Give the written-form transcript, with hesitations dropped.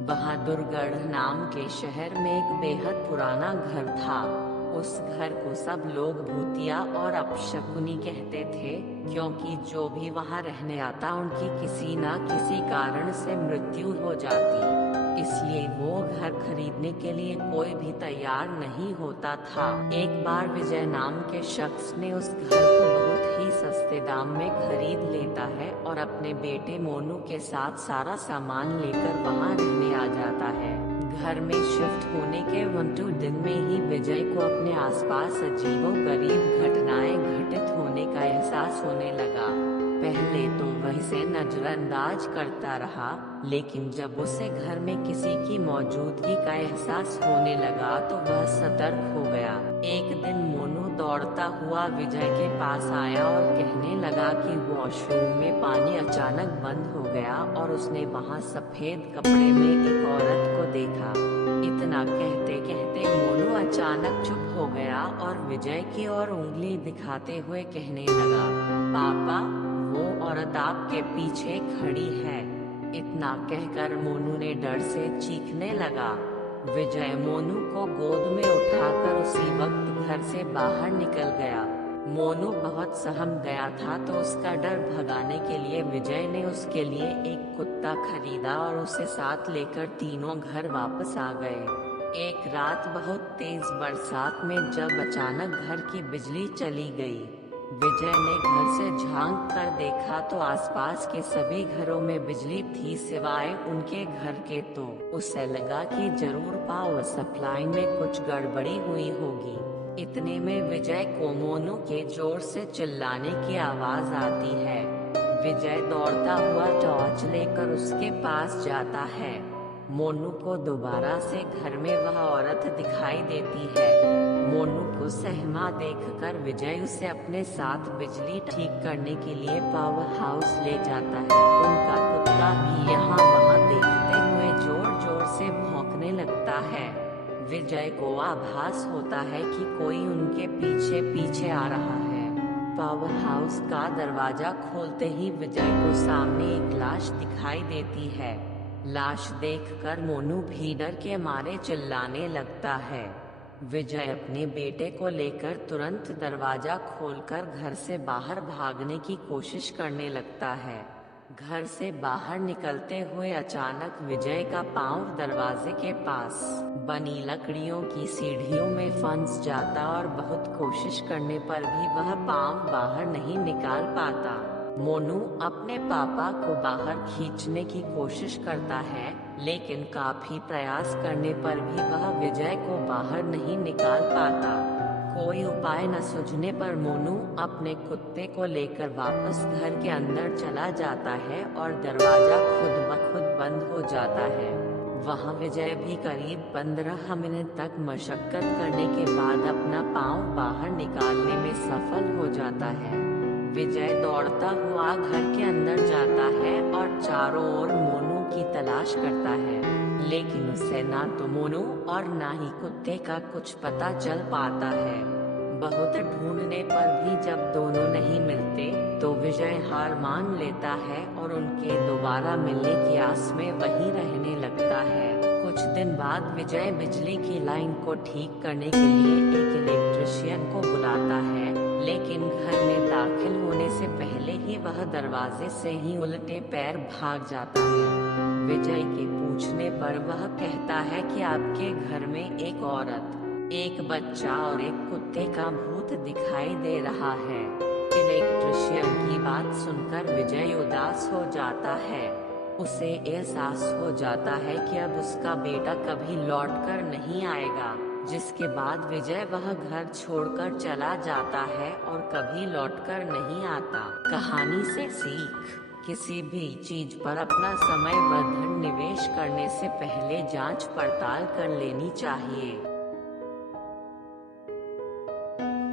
बहादुरगढ़ नाम के शहर में एक बेहद पुराना घर था। उस घर को सब लोग भूतिया और अपशकुनी कहते थे, क्योंकि जो भी वहां रहने आता उनकी किसी न किसी कारण से मृत्यु हो जाती। इसलिए वो घर खरीदने के लिए कोई भी तैयार नहीं होता था। एक बार विजय नाम के शख्स ने उस घर को बहुत ही सस्ते दाम में खरीद लेता है और अपने बेटे मोनू के साथ सारा सामान लेकर वहां रहने आ जाता है। घर में शिफ्ट होने के 1-2 दिन में ही विजय को अपने आसपास अजीबोगरीब घटनाएं घटित होने का एहसास होने लगा। पहले तो वह इसे नजरअंदाज करता रहा, लेकिन जब उसे घर में किसी की मौजूदगी का एहसास होने लगा तो वह सतर्क हो गया। एक दिन मोनू दौड़ता हुआ विजय के पास आया और कहने लगा कि वॉशरूम में पानी अचानक बंद हो गया और उसने वहां सफेद कपड़े में एक औरत को देखा। इतना कहते कहते मोनू अचानक चुप हो गया और विजय की ओर उंगली दिखाते हुए कहने लगा, पापा, वो औरत आपके पीछे खड़ी है। इतना कहकर मोनू ने डर से चीखने लगा। विजय मोनू को गोद में उठाकर उसी वक्त घर से बाहर निकल गया। मोनू बहुत सहम गया था, तो उसका डर भगाने के लिए विजय ने उसके लिए एक कुत्ता खरीदा और उसे साथ लेकर तीनों घर वापस आ गए। एक रात बहुत तेज बरसात में जब अचानक घर की बिजली चली गई, विजय ने घर से झांक कर देखा तो आसपास के सभी घरों में बिजली थी सिवाय उनके घर के। तो उसे लगा कि जरूर पावर सप्लाई में कुछ गड़बड़ी हुई होगी। इतने में विजय को मोनू के जोर से चिल्लाने की आवाज आती है। विजय दौड़ता हुआ टॉर्च लेकर उसके पास जाता है। मोनू को दोबारा से घर में वह औरत दिखाई देती है। मोनू को सहमा देखकर विजय उसे अपने साथ बिजली ठीक करने के लिए पावर हाउस ले जाता है। उनका कुत्ता भी यहाँ वहाँ देखते हुए जोर जोर से भौंकने लगता है। विजय को आभास होता है कि कोई उनके पीछे पीछे आ रहा है। पावर हाउस का दरवाजा खोलते ही विजय को सामने एक लाश दिखाई देती है। लाश देखकर मोनू भी डर के मारे चिल्लाने लगता है। विजय अपने बेटे को लेकर तुरंत दरवाजा खोलकर घर से बाहर भागने की कोशिश करने लगता है। घर से बाहर निकलते हुए अचानक विजय का पांव दरवाजे के पास बनी लकड़ियों की सीढ़ियों में फंस जाता और बहुत कोशिश करने पर भी वह पांव बाहर नहीं निकाल पाता। मोनू अपने पापा को बाहर खींचने की कोशिश करता है, लेकिन काफी प्रयास करने पर भी वह विजय को बाहर नहीं निकाल पाता। कोई उपाय न सूझने पर मोनू अपने कुत्ते को लेकर वापस घर के अंदर चला जाता है और दरवाजा खुद ब खुद बंद हो जाता है। वहां विजय भी करीब 15 मिनट तक मशक्कत करने के बाद अपना पांव बाहर निकालने में सफल हो जाता है। विजय दौड़ता हुआ घर के अंदर जाता है और चारों ओर मोनू की तलाश करता है, लेकिन उसे ना तो मोनू और ना ही कुत्ते का कुछ पता चल पाता है। बहुत ढूंढने पर भी जब दोनों नहीं मिलते तो विजय हार मान लेता है और उनके दोबारा मिलने की आस में वहीं रहने लगता है। कुछ दिन बाद विजय बिजली की लाइन को ठीक करने के लिए एक इलेक्ट्रिशियन को बुलाता है, लेकिन घर में दाखिल होने से पहले ही वह दरवाजे से ही उल्टे पैर भाग जाता है। विजय के पूछने पर वह कहता है कि आपके घर में एक औरत, एक बच्चा और एक कुत्ते का भूत दिखाई दे रहा है। इलेक्ट्रिशियन की बात सुनकर विजय उदास हो जाता है। उसे एहसास हो जाता है कि अब उसका बेटा कभी लौटकर नहीं आएगा, जिसके बाद विजय वह घर छोड़कर चला जाता है और कभी लौटकर नहीं आता। कहानी से सीख: किसी भी चीज पर अपना समय व धन निवेश करने से पहले जांच पड़ताल कर लेनी चाहिए।